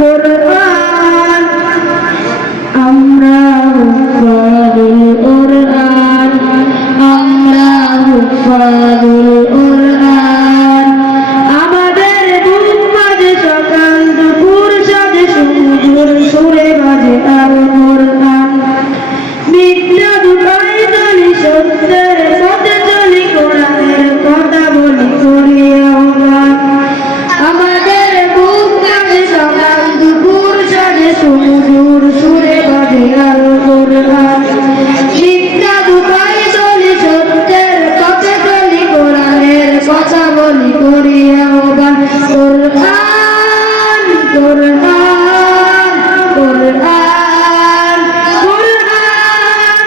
কোরআন আমরা হুফাজুল কোরআন আমরা হুফাজুল কোরআন আমাদের বুক বাজে সকাল দুপুর সাজে সুমধুর সুরে বাজে আল কোরআন মিথ্যা দুটাই চলি সত্যের পথে চলি কোরআনের কথা বলি করি আহ্বান আমাদের বুক বাজে সকাল দুপুর সাজে সুমধুর সুরে বাজে আল কোরআন মিথ্যা দুটাই চলি সত্যের পথে চলি কোরআনের কথা বলি করি আহ্বান কোরআন কোরআন কোরআন কোরআন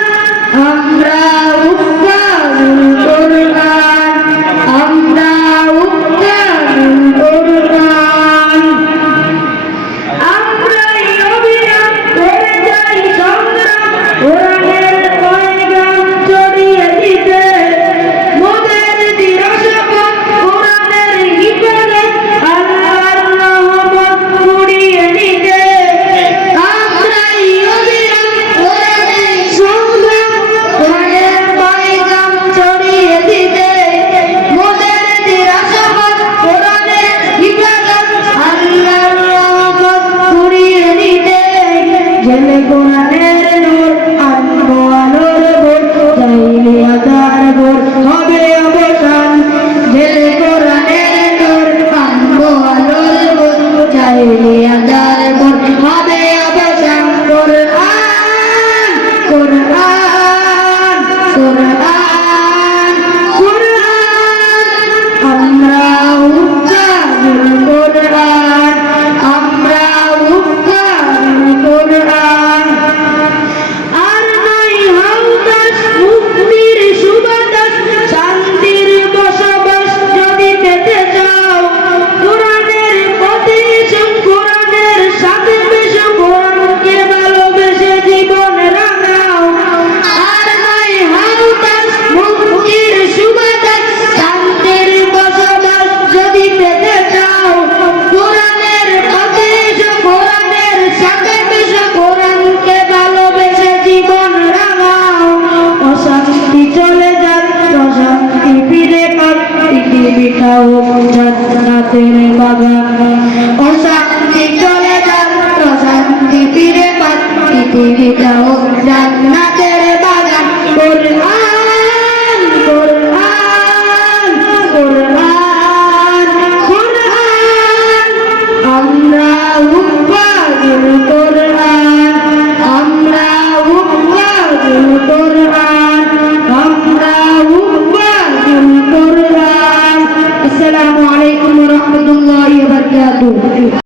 আমরা উফাজুল কোরআন আমরা উফাজুল কোরআন আমরাই অবিরাম করে যাই সংগ্রাম কোরআনের পয়গাম ছড়িয়ে দিতে মোদের দিরশপথ কোরআনের হিফাজত আল্লাহর রহমত কুড়িয়ে নিতে আমরাই অবিরাম করে যাই সংগ্রাম কোরআনের পয়গাম ছড়িয়ে দিতে মোদের দিরশপথ কোরআনের হিফাজত আল্লাহর রহমত কুড়িয়ে নিতে জেলে কোরআনের নূর আনবো আলোর ভোর চাইলে আদার ভোর হবে অবসান জেলে কোরআনের নূর আনবো আলোর ভোর চাইলে আদার ভোর হবে অবসান কোরআন কোরআন কোরআন কোরআন আমরা উফাজুল কোরআন আমরা উফাজুল কোরআন আর নাই হাউদাস মুক্তির সুবাতাস শান্তির বসবাস যদি পেতে চাও কোরআনের পথে এসো কোরআনের সাথে মেশো কোরআনকে ভালোবেসে জীবন রাঙাও আর নাই হাউদাস মুক্তির সুবাতাস শান্তির বসবাস যদি পেতে চাও কোরআনের পথে এসো কোরআনের সাথে মেশো কোরআনকে ভালোবেসে জীবন রাঙাও অশান্তি চলে যাক প্রশান্তি ফিরে পাক পৃথিবীটা হোক জান্নাতের বাগান অশান্তি চলে যাক প্রশান্তি ফিরে পাক পৃথিবীটা হোক জান্নাতের বাগান কোরআন